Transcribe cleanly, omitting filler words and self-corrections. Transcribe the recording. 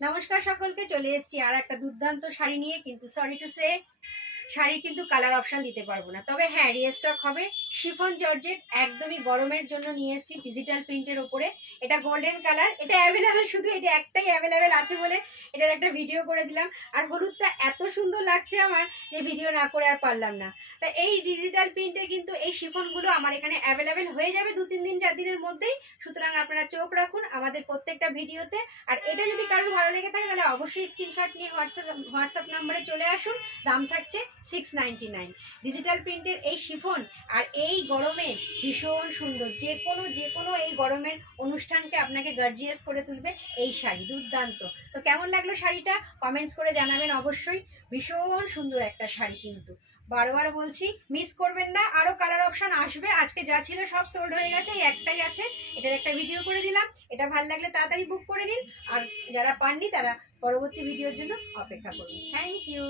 নমস্কার সকলকে, চলে এসেছি আর একটা দুর্দান্ত শাড়ি নিয়ে। কিন্তু সরি টু সে, শাড়ির কিন্তু কালার অপশন দিতে পারবো না, তবে হ্যাঁ রিস্টক হবে। শিফন জর্জেট, একদমই গরমের জন্য নিয়ে এসেছি ডিজিটাল প্রিন্টের ওপরে। এটা গোল্ডেন কালার, এটা অ্যাভেলেবেল, শুধু এটা একটাই অ্যাভেলেবেল আছে বলে এটার একটা ভিডিও করে দিলাম। আর হলুদটা এত সুন্দর লাগছে আমার যে ভিডিও না করে আর পারলাম না। তা এই ডিজিটাল প্রিন্টের কিন্তু এই শিফনগুলো আমার এখানে অ্যাভেলেবেল হয়ে যাবে 2-3 দিন 4 দিনের মধ্যেই। সুতরাং আপনারা চোখ রাখুন আমাদের প্রত্যেকটা ভিডিওতে। আর এটা যদি কারোর ভালো লেগে থাকে তাহলে অবশ্যই স্ক্রিনশট নিয়ে হোয়াটসঅ্যাপ নাম্বারে চলে আসুন। দাম থাকছে 699। ডিজিটাল প্রিন্টের এই শিফন আর এই গরমে ভীষণ সুন্দর, যে কোনো এই গরমের অনুষ্ঠানকে আপনাকে গর্জিয়াস করে তুলবে এই শাড়ি, দুর্দান্ত। তো কেমন লাগলো শাড়িটা কমেন্টস করে জানাবেন অবশ্যই। ভীষণ সুন্দর একটা শাড়ি, কিন্তু বারবার বলছি মিস করবেন না। আরও কালার অপশান আসবে, আজকে যা ছিল সব সোল্ড হয়ে গেছে, এই একটাই আছে। এটার একটা ভিডিও করে দিলাম, এটা ভালো লাগলে তাড়াতাড়ি বুক করে নিন। আর যারা পাননি তারা পরবর্তী ভিডিওর জন্য অপেক্ষা করুন। Thank you.